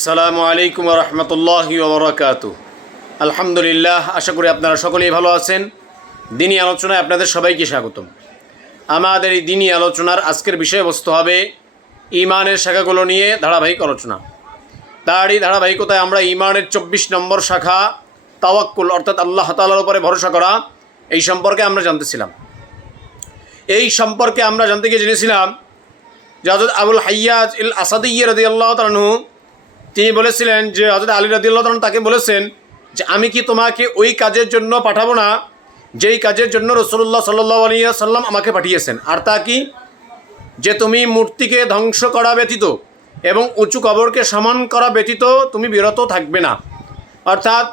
আসসালামু আলাইকুম রহমতুল্লাহি ওবরাকাতুহু। আলহামদুলিল্লাহ, আশা করি আপনারা সকলেই ভালো আছেন। দিনী আলোচনায় আপনাদের সবাইকে স্বাগতম। আমাদের এই দিনী আলোচনার আজকের বিষয়বস্তু হবে ঈমানের শাখাগুলো নিয়ে ধারাবাহিক আলোচনা। তারই ধারাবাহিকতায় আমরা ঈমানের ২৪ নম্বর শাখা তাওয়াক্কুল অর্থাৎ আল্লাহ তাআলার উপরে ভরসা করা, এই সম্পর্কে আমরা জানতেছিলাম। এই সম্পর্কে আমরা জানতে গিয়ে জেনেছিলাম যে হযরত আবুল হাইয়াজ ইল আসাদী রাদিয়াল্লাহু তাআলা আনহু তিনি বলেছিলেন যে হযরত আলী রাদিয়াল্লাহু তাআলা তাকে বলেছেন যে আমি কি তোমাকে ওই কাজের জন্য পাঠাবো না যেই কাজের জন্য রাসূলুল্লাহ সাল্লাল্লাহু আলাইহি ওয়াসাল্লাম আমাকে পাঠিয়েছেন। আর তা কি? যে তুমি মূর্তিকে ধ্বংস করা ব্যতীত এবং উঁচু কবরকে সমান করা ব্যতীত তুমি বিরত থাকবে না। অর্থাৎ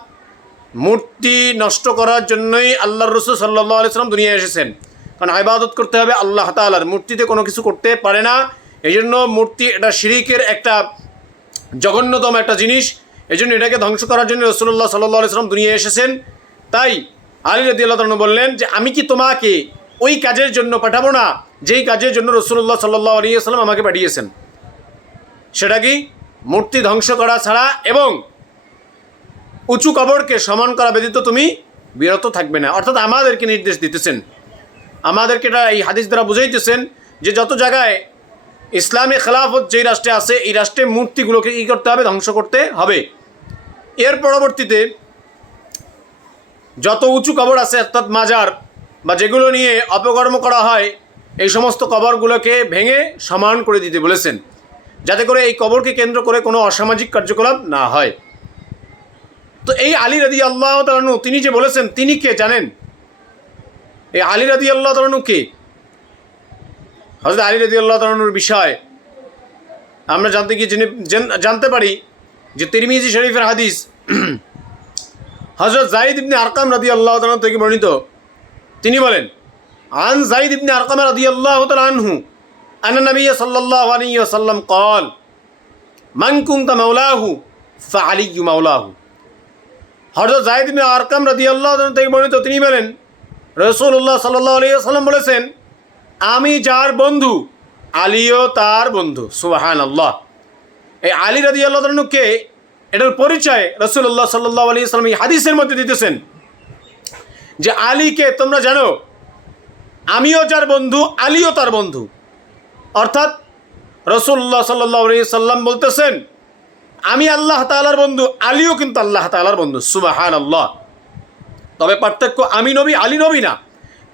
মূর্তি নষ্ট করার জন্যই আল্লাহর রাসূল সাল্লাল্লাহু আলাইহি ওয়াসাল্লাম দুনিয়ায় এসেছেন। কারণ ইবাদত করতে হবে আল্লাহ তাআলার, মূর্তিতে কোনো কিছু করতে পারে না। এই জন্য মূর্তি এটা শিরকের একটা জঘন্যতম একটা জিনিস। এই জন্য এটাকে ধ্বংস করার জন্য রাসূলুল্লাহ সাল্লাল্লাহু আলাইহি ওয়াসাল্লাম দুনিয়ায় এসেছেন। তাই আলী রাদিয়াল্লাহু তাআলা বললেন যে আমি কি তোমাকে ওই কাজের জন্য পাঠাবো না যেই কাজের জন্য রাসূলুল্লাহ সাল্লাল্লাহু আলাইহি ওয়াসাল্লাম আমাকে পাঠিয়েছেন। সেটা কি? মূর্তি ধ্বংস করা ছাড়া এবং উঁচু কবরকে সমান করা ব্যতীত তুমি বিরত থাকবে না। অর্থাৎ আমাদেরকে নির্দেশ দিতেছেন, আমাদেরকে এটা এই হাদিস দ্বারা বুঝাইতেছেন যে যত জায়গায় ইসলামী খেলাফত যেই রাষ্ট্রে আছে এই রাষ্ট্রে মূর্তিগুলোকে কী করতে হবে? ধ্বংস করতে হবে। এর পরবর্তীতে যত উঁচু কবর আছে অর্থাৎ মাজার বা যেগুলো নিয়ে অপকর্ম করা হয় এই সমস্ত কবরগুলোকে ভেঙে সমান করে দিতে বলেছেন, যাতে করে এই কবরকে কেন্দ্র করে কোনো অসামাজিক কার্যকলাপ না হয়। তো এই আলী রাদিয়াল্লাহু তাআলা আনহু তিনি যে বলেছেন তিনি কে জানেন? এই আলী রাদিয়াল্লাহু তাআলা আনহু কে? হযরত আলী রাদিয়াল্লাহু তাআলা আনহুর বিষয় আমরা জানতে পারি যে তিরমিজি শরীফের হাদিস হযরত যায়েদ ইবনে আরকাম রাদিয়াল্লাহু তাআলা থেকে বর্ণিত। তিনি বলেন আন যায়েদ ইবনে আরকাম রাদিয়াল্লাহু তাআলা আনহু আন্না নবী সাল্লাল্লাহু আলাইহি ওয়াসাল্লাম قال মান কুনতা মাওলাহু ফাআলিয়্যু মাওলাহু। হযরত যায়েদ ইবনে আরকাম রাদিয়াল্লাহু তাআলা থেকে বর্ণিত, তিনি বলেন রাসূলুল্লাহ সাল্লাল্লাহু আলাইহি ওয়াসাল্লাম বলেছেন আমি যার বন্ধু আলীও তার বন্ধু। সুবহানাল্লাহ। এই আলী রাদিয়াল্লাহু তাআলা কে এটার পরিচয় রাসূলুল্লাহ সাল্লাল্লাহু আলাইহি ওয়াসাল্লাম এই হাদিসের মধ্যে দিতেছেন যে আলীকে তোমরা জানো আমিও যার বন্ধু আলীও তার বন্ধু। অর্থাৎ রাসূলুল্লাহ সাল্লাল্লাহু আলাইহি ওয়াসাল্লাম বলতেছেন আমি আল্লাহ তাআলার বন্ধু, আলীও কিন্তু আল্লাহ তাআলার বন্ধু। সুবহানাল্লাহ। তবে পার্থক্য আমি নবী আলী নবী না,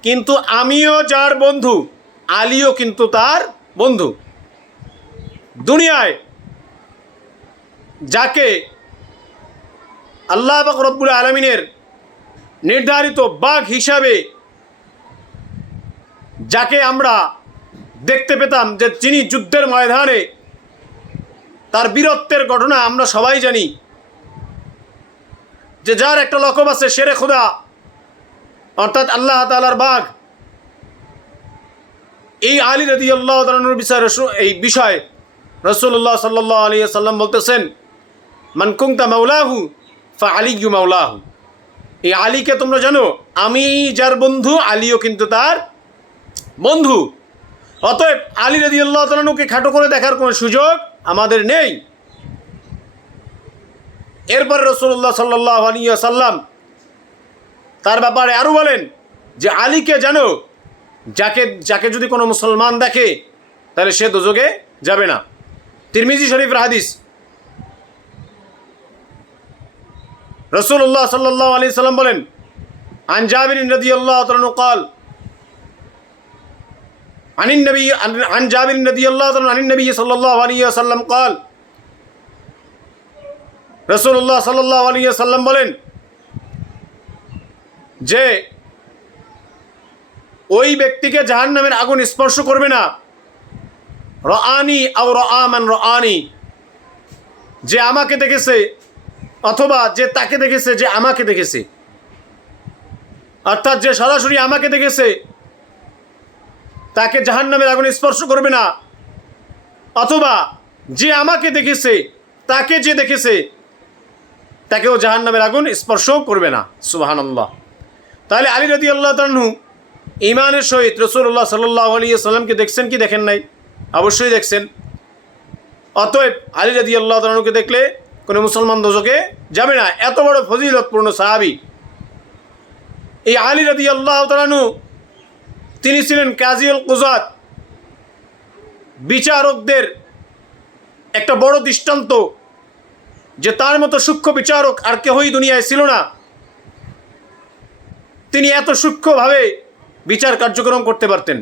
কিন্তু আমিও যার বন্ধু আলীও কিন্তু তার বন্ধু। দুনিয়ায় যাকে আল্লাহ পাক রব্বুল আলামিনের নির্ধারিত বাঘ হিসাবে যাকে আমরা দেখতে পেতাম যে যিনি যুদ্ধের ময়দানে তার বীরত্বের ঘটনা আমরা সবাই জানি, যে যার একটা লকব আছে শেরে খুদা অর্থাৎ আল্লাহ তাআলার বাঘ। এই আলী রাদিয়াল্লাহু তাআলা আনহুর বিষয় রাসূলুল্লাহ সাল্লাল্লাহু আলাইহি ওয়াসাল্লাম বলতেছেন মান কুনতা মাওলাহু ফাআলিয়্যু মাওলাহু। এই আলীকে তোমরা জানো আমি যার বন্ধু আলীও কিন্তু তার বন্ধু। অতএব আলী রাদিয়াল্লাহু তাআলা আনহুকে খাটো করে দেখার কোনো সুযোগ আমাদের নেই। এরপর রাসূলুল্লাহ সাল্লাল্লাহু আলাইহি ওয়াসাল্লাম তার ব্যাপারে আরও বলেন যে আলীকে জানো যাকে যদি কোনো মুসলমান দেখে তাহলে সে দোজখে যাবে না। তিরমিজি শরীফের হাদিস। রাসূলুল্লাহ সাল্লাল্লাহু আলাইহি ওয়াসাল্লাম বলেন আন জাবির রাদিয়াল্লাহু তাআলা قال عن جابر رضي الله عنه عن النبي صلى الله عليه وسلم قال রাসূলুল্লাহ সাল্লাল্লাহু আলাইহি ওয়াসাল্লাম বলেন যে ওই ব্যক্তিকে জাহান্নামের আগুন স্পর্শ করবে না রাআনি আও রাআ মান রাআনি, যে আমাকে দেখেছে অথবা যে তাকে দেখেছে যে আমাকে দেখেছে। অর্থাৎ যে সরাসরি আমাকে দেখেছে তাকে জাহান্নামের আগুন স্পর্শ করবে না, অথবা যে আমাকে দেখেছে তাকে যে দেখেছে তাকেও জাহান্নামের আগুন স্পর্শ করবে না। সুবহানাল্লাহ। তাহলে আলী রাদিয়াল্লাহু তাআলা আনহু ঈমানের সহিত রাসূলুল্লাহ সাল্লাল্লাহু আলাইহি ওয়াসাল্লামকে দেখছেন কি দেখেন নাই? অবশ্যই দেখছেন। অতএব আলী রাদিয়াল্লাহু তাআলা আনহুকে দেখলে কোনো মুসলমান দোজখে যাবে না। এত বড় ফজিলতপূর্ণ সাহাবী এই আলী রাদিয়াল্লাহু তাআলা আনহু, তিনি ছিলেন কাজীউল কুযাত, বিচারকদের একটা বড় দৃষ্টান্ত, যে তার মতো সূক্ষ্ম বিচারক আর কেউই দুনিয়ায় ছিল না। তিনি এত সূক্ষ্মভাবে বিচার কার্যক্রম করতে পারতেন,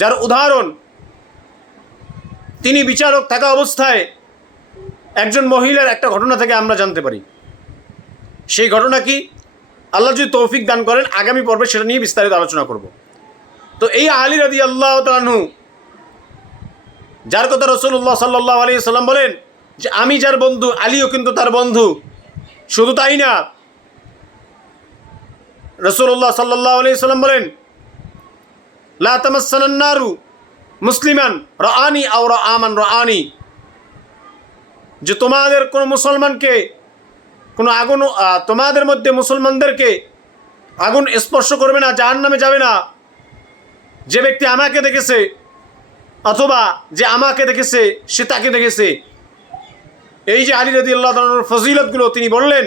যার উদাহরণ তিনি বিচারক থাকা অবস্থায় একজন মহিলার একটা ঘটনা থেকে আমরা জানতে পারি। সেই ঘটনা কি, আল্লাহ যদি তৌফিক দান করেন আগামী পর্বে সেটা নিয়ে বিস্তারিত আলোচনা করব। তো এই আলী রাদিয়াল্লাহু তাআলা আনহু, যার কথা রাসূলুল্লাহ সাল্লাল্লাহু আলাইহি সাল্লাম বলেন যে আমি যার বন্ধু, আলীও কিন্তু তার বন্ধু। শুধু তাই না, রাসূলুল্লাহ সাল্লাল্লাহু আলাইহি সাল্লাম বলেন লা তামাসসানান নারু মুসলিমান রাআনি আও রাআমান রাআনি, যে তোমাদের কোনো মুসলমানকে কোনো আগুন, তোমাদের মধ্যে মুসলমানদেরকে আগুন স্পর্শ করবে না, জাহান্নামে যাবে না যে ব্যক্তি আমাকে দেখেছে, অথবা যে আমাকে দেখেছে সে তাকে দেখেছে। এই যে আলী রাদিয়াল্লাহু তাআলার ফজিলতগুলো তিনি বললেন,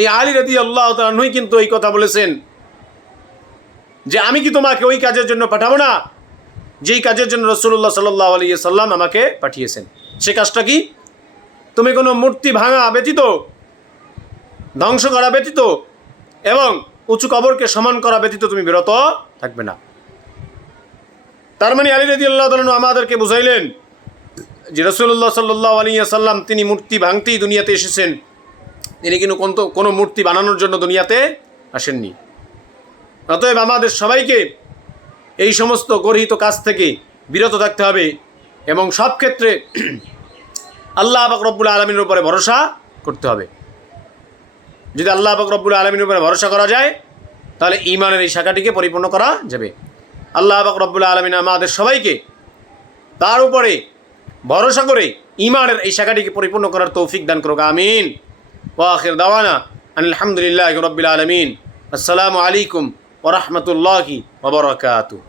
এই আলী রাদিয়াল্লাহু তাআলাই কিন্তু এই কথা বলেছেন যে আমি কি তোমাকে ওই কাজের জন্য পাঠাবো না যেই কাজের জন্য রাসূলুল্লাহ সাল্লাল্লাহু আলাইহি সাল্লাম আমাকে পাঠিয়েছেন। সে কাজটা কি? তুমি কোনো মূর্তি ভাঙা ব্যতীত, ধ্বংস করা ব্যতীত এবং উঁচু কবরকে সমান করা ব্যতীত তুমি বিরত থাকবে না। তার মানে আলী রাদিয়াল্লাহু তাআলা আমাদেরকে বুঝাইলেন যে রাসূলুল্লাহ সাল্লাল্লাহু আলাইহি সাল্লাম তিনি মূর্তি ভাঙতেই দুনিয়াতে এসেছেন, তিনি কিন্তু কোনো মূর্তি বানানোর জন্য দুনিয়াতে আসেননি। অতএব আমাদের সবাইকে এই সমস্ত গর্হিত কাজ থেকে বিরত থাকতে হবে এবং সব ক্ষেত্রে আল্লাহ পাক রব্বুল আলামিনের উপরে ভরসা করতে হবে। যদি আল্লাহ পাক রব্বুল আলামিনের উপরে ভরসা করা যায় তাহলে ঈমানের এই শাখাটিকে পরিপূর্ণ করা যাবে। আল্লাহ পাক রব্বুল আলামিন আমাদের সবাইকে তার উপরে ভরসা করে ঈমানের এই শাখাটিকে পরিপূর্ণ করার তৌফিক দান করুক, আমিন। ওয়া আখির দাওয়ানা আলহামদুলিল্লাহি রাব্বিল আলামিন। আসসালামু আলাইকুম ওয়া রাহমাতুল্লাহি ওয়া বারাকাতুহু।